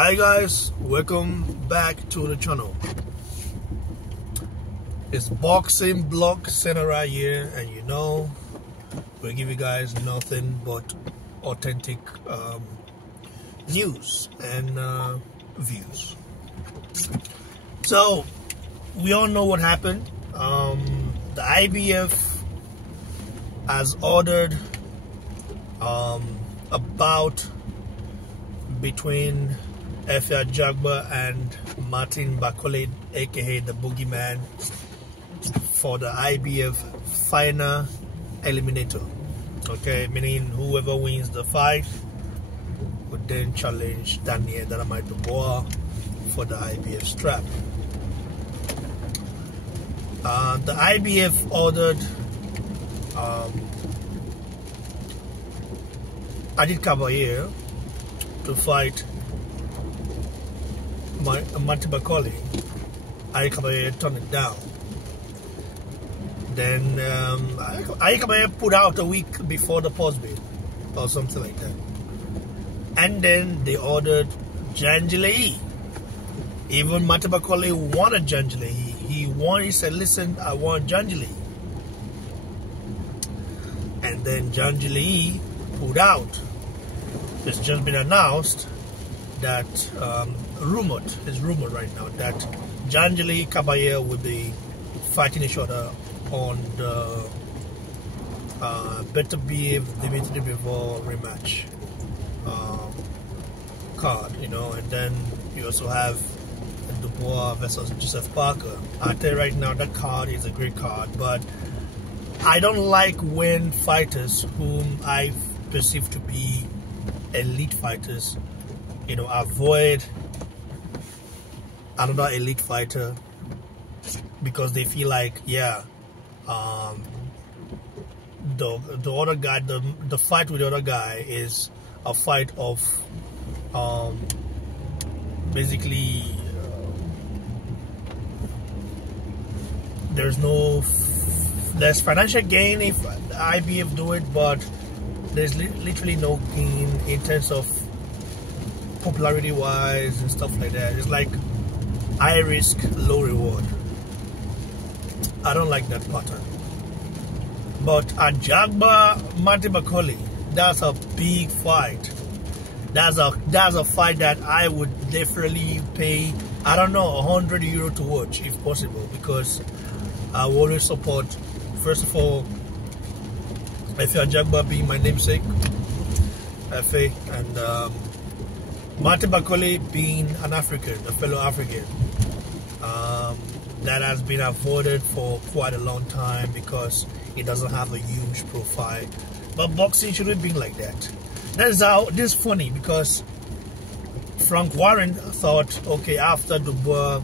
Hi guys, welcome back to the channel. It's boxing block center right here, and you know we give you guys nothing but authentic news and views. So we all know what happened. The IBF has ordered about between Efe Ajagba and Martin Bakole, aka the Boogeyman, for the IBF final eliminator. Okay, meaning whoever wins the fight would then challenge Daniel Dubois for the IBF strap. The IBF ordered Adit Caballero to fight Martin Bakole. Adit Caballero turned it down. Then Adit Caballero put out a week before the post bid or something like that. And then they ordered Zhang. Even Martin Bakole wanted Zhang. He said, listen, I want Zhang. And then Zhang pulled out. It's just been announced that it's rumored right now that Zhang Caballero will be fighting each other on the Better Behave Limited before rematch card, you know. And then you also have Dubois versus Joseph Parker. I tell you right now, that card is a great card, but I don't like when fighters whom I perceive to be elite fighters, you know, avoid another elite fighter because they feel like, yeah, the other guy, the fight with the other guy is a fight of basically there's financial gain if IBF do it, but there's literally no gain in terms of popularity wise and stuff like that. It's like high risk, low reward. I don't like that pattern. But Ajagba, Martin Bakole, that's a big fight. That's a fight that I would definitely pay, I don't know, €100 to watch if possible, because I will always support, first of all, Efe Ajagba being my namesake, Efe, and Martin Bakole being an African, a fellow African, that has been avoided for quite a long time because it doesn't have a huge profile. But boxing shouldn't be like that. This is funny because Frank Warren thought, okay, after Dubois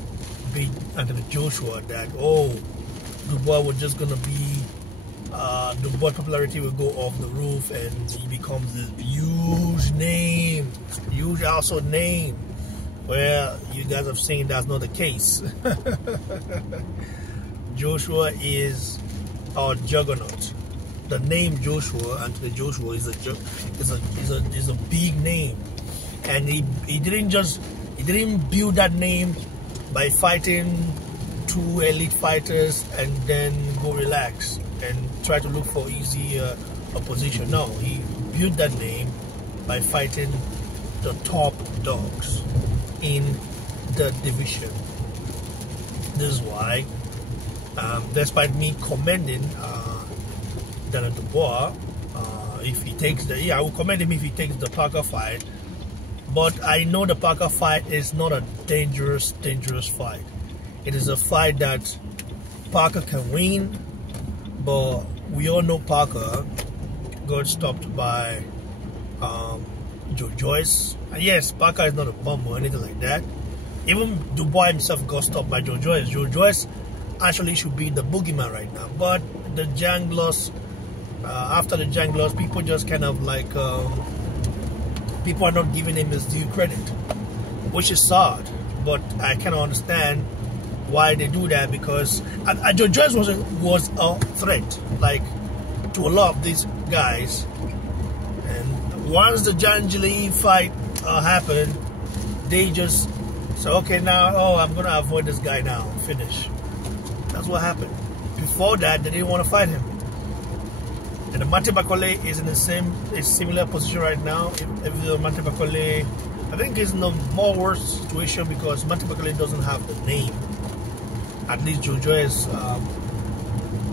beat Anthony Joshua, that Dubois was just gonna be Dubois' popularity will go off the roof and he becomes this huge household name. Well, you guys have seen that's not the case. Joshua is our juggernaut. The name Joshua, Anthony Joshua, is a big name, and he didn't build that name by fighting two elite fighters and then go relax and try to look for easy opposition. No, he built that name by fighting the top dogs in the division. This is why, despite me commending Daniel Dubois, if he takes I will commend him if he takes the Parker fight, but I know the Parker fight is not a dangerous fight. It is a fight that Parker can win, but we all know Parker got stopped by Joe Joyce. And yes, Parker is not a bum or anything like that. Even Dubois himself got stopped by Joe Joyce. Joe Joyce actually should be the boogeyman right now, but the Zhang loss, after the Zhang loss, people just kind of like, people are not giving him his due credit, which is sad, but I cannot understand why they do that, because Joe Joyce was a threat, like, to a lot of these guys. And once the Zhang fight happened, they just say, okay, now, oh, I'm going to avoid this guy now. Finish. That's what happened. Before that, they didn't want to fight him. And Martin Bakole is in a similar position right now. If Martin Bakole, I think he's in a more worse situation because Martin Bakole doesn't have the name. At least Jojo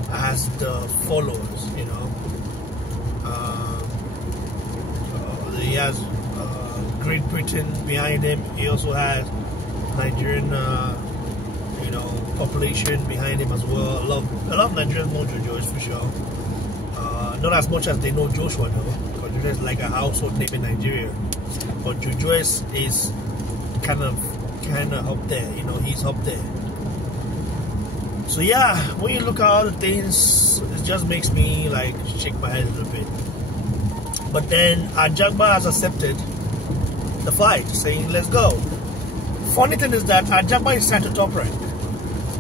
has the followers, you know. He has Great Britain behind him. He also has Nigerian, you know, population behind him as well. A lot of Nigerians know Jojo, for sure. Not as much as they know Joshua though, because Jojo is like a household name in Nigeria. But Jojo is kind of up there, you know, he's up there. So yeah, when you look at all the things, it just makes me like shake my head a little bit. But then Ajagba has accepted the fight, saying let's go. Funny thing is that Ajagba is signed to Top Rank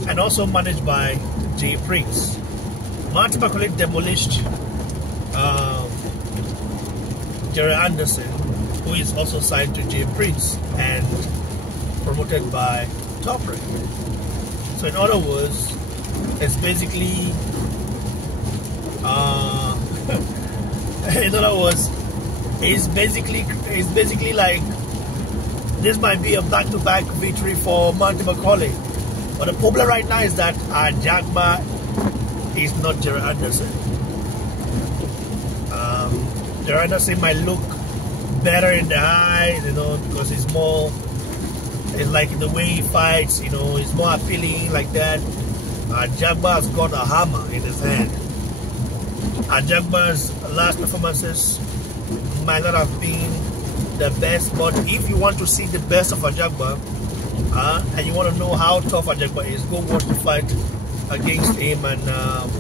and also managed by J Prince. Martin Bakole demolished Jerry Anderson, who is also signed to J Prince and promoted by Top Rank. So in other words, it's basically in other words, it's basically like this might be a back-to-back victory for Martin Bakole. But the problem right now is that Ajagba is not Jerry Anderson. Jerry Anderson might look better in the eyes, you know, because it's more, it's like the way he fights, you know, it's more appealing like that. Ajagba has got a hammer in his hand. Ajagba's last performances might not have been the best, but if you want to see the best of Ajagba, and you want to know how tough Ajagba is, go watch the fight against him and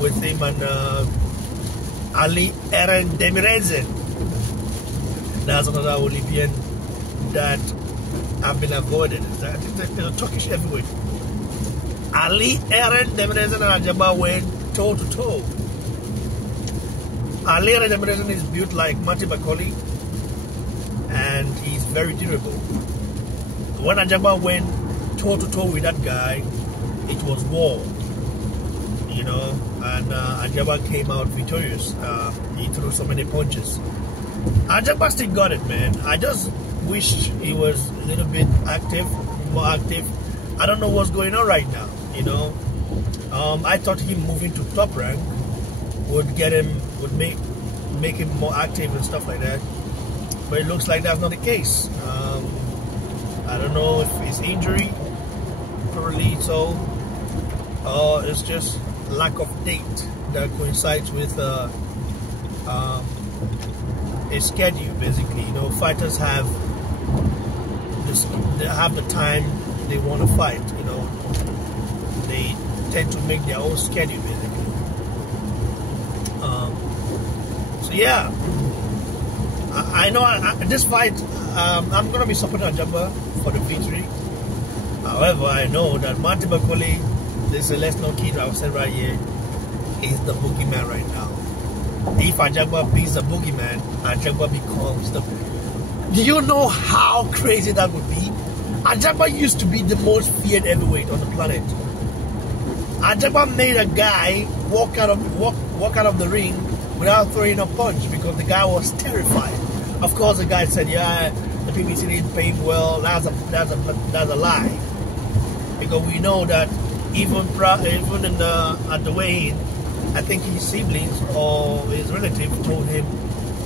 with him and Ali Eren Demirezin. That's another Olympian that have been avoided. I think they're a Turkish heavyweight. Ali Eren Demirezin and Ajagba went toe to toe. Ali Eren Demirezin is built like Martin Bakole, and he's very durable. When Ajagba went toe to toe with that guy, it was war, you know, and Ajagba came out victorious. He threw so many punches. Ajagba still got it, man. I just wish he was a little bit more active. I don't know what's going on right now, you know. I thought him moving to Top Rank would make him more active and stuff like that, but it looks like that's not the case. I don't know if it's injury, probably so, or it's just lack of date that coincides with a schedule. Basically, you know, fighters have the time they want to fight. You know, they tend to make their own schedule, basically. So yeah, I know this fight, I'm gonna be supporting Ajagba for the victory. However, I know that Martin Bakole, this Celestial kid I've said right here, is the boogeyman right now. If Ajagba beats the boogeyman, Ajagba becomes the... Do you know how crazy that would be? Ajagba used to be the most feared heavyweight on the planet. Ajagba made a guy walk out of the ring without throwing a punch because the guy was terrified. Of course, the guy said, "Yeah, the PBC didn't pay him well." That's a lie, because we know that even at the weigh-in, I think his siblings or his relative told him,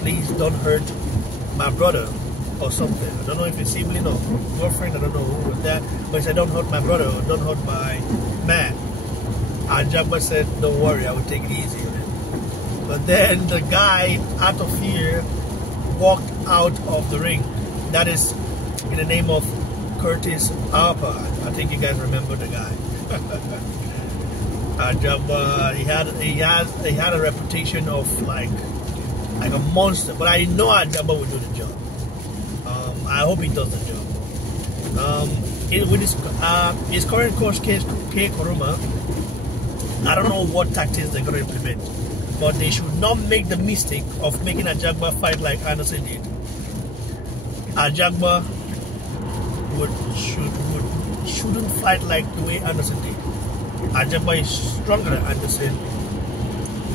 "Please don't hurt my brother," or something. I don't know if his sibling or girlfriend, I don't know who was that, but he said, "Don't hurt my brother, or don't hurt my man." Ajagba said, "Don't worry, I will take it easy on him." But then the guy, out of fear, walked out of the ring. That is in the name of Curtis Harper. I think you guys remember the guy. Ajagba, he had a reputation of like a monster, but I know Ajagba will do the job. I hope he does the job. With his current coach, K. Koroma, I don't know what tactics they're going to implement, but they should not make the mistake of making Ajagba fight like Anderson did. Ajagba shouldn't fight like the way Anderson did. Ajagba is stronger than Anderson.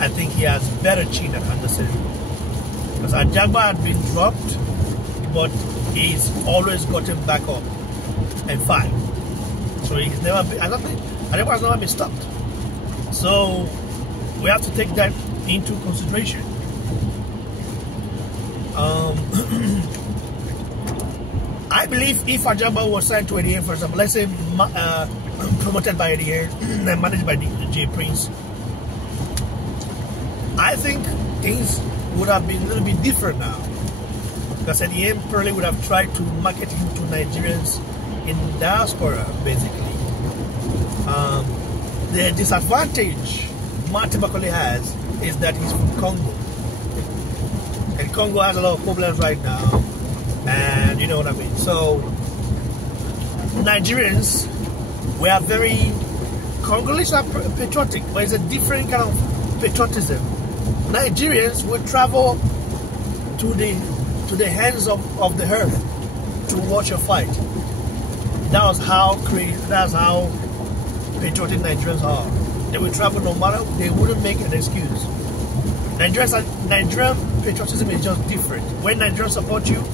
I think he has better chin than Anderson. Because Ajagba had been dropped, but he's always gotten back up and fight. So he's never been, I don't think Ajagba has never been stopped. So we have to take that into consideration. I believe if Ajagba was signed to ADN, for example, let's say promoted by ADN and managed by J Prince, I think things would have been a little bit different now. Because ADN probably would have tried to market him to Nigerians in diaspora, basically. The disadvantage Martin Bakole has is that he's from Congo. And Congo has a lot of problems right now. And you know what I mean. So Nigerians, we are very Congolese are patriotic, but it's a different kind of patriotism. Nigerians will travel to the hands of the earth to watch a fight. That's how patriotic Nigerians are. They will travel no matter, they wouldn't make an excuse. Nigerian patriotism is just different. When Nigerians support you,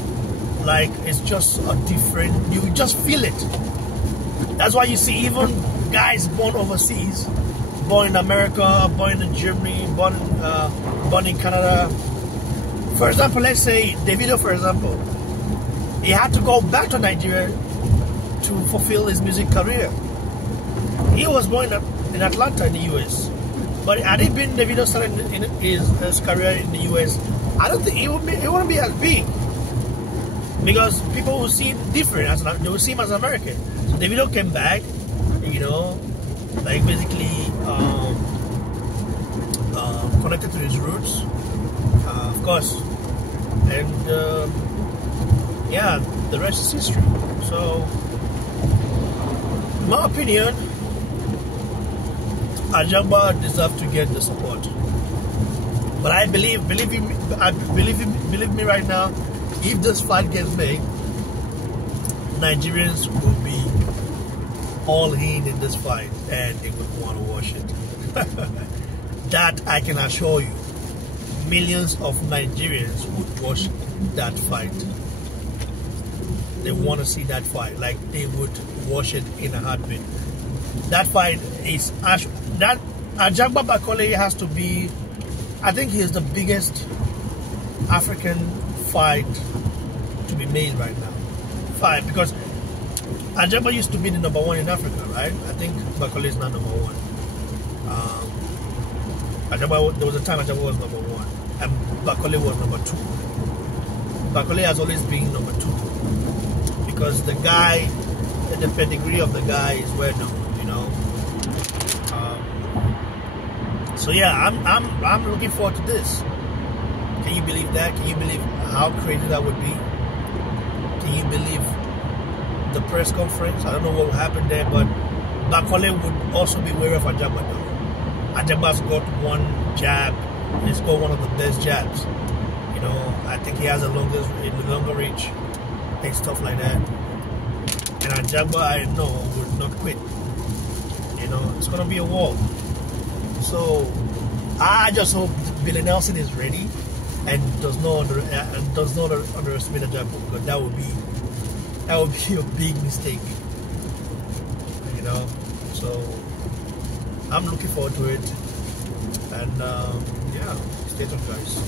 like, it's just a different, you just feel it. That's why you see even guys born overseas, born in America, born in Germany, born in Canada. For example, let's say Davido, for example, he had to go back to Nigeria to fulfill his music career. He was born in Atlanta in the US. But had it been Davido started in his career in the US, I don't think it wouldn't be as big. Because people will see him different, they will see him as American. So Davido came back, you know, like basically connected to his roots, of course. And yeah, the rest is history. So, in my opinion, Ajagba deserves to get the support. But I believe me right now, if this fight gets made, Nigerians will be all in this fight and they would want to watch it. That I can assure you. Millions of Nigerians would watch that fight. They want to see that fight. Like, they would watch it in a heartbeat. That fight is... that Ajagba Bakole has to be... I think he is the biggest African fight to be made right now. Because Ajagba used to be the #1 in Africa, right? I think Bakole is not #1. There was a time Ajagba was #1 and Bakole was #2. Bakole has always been #2 because the guy, the pedigree of the guy is well known, you know. So yeah, I'm looking forward to this. Can you believe that? Can you believe how crazy that would be? Can you believe the press conference? I don't know what will happen there, but Bakole would also be wary of Ajagba though. Ajagba's got one jab. He's got one of the best jabs. You know, I think he has a longer reach and stuff like that. And Ajagba, I know, would not quit. You know, it's gonna be a war. So I just hope Billy Nelson is ready and does not underestimate Ajagba, because that would be a big mistake. You know, so I'm looking forward to it, and yeah, stay tuned, guys.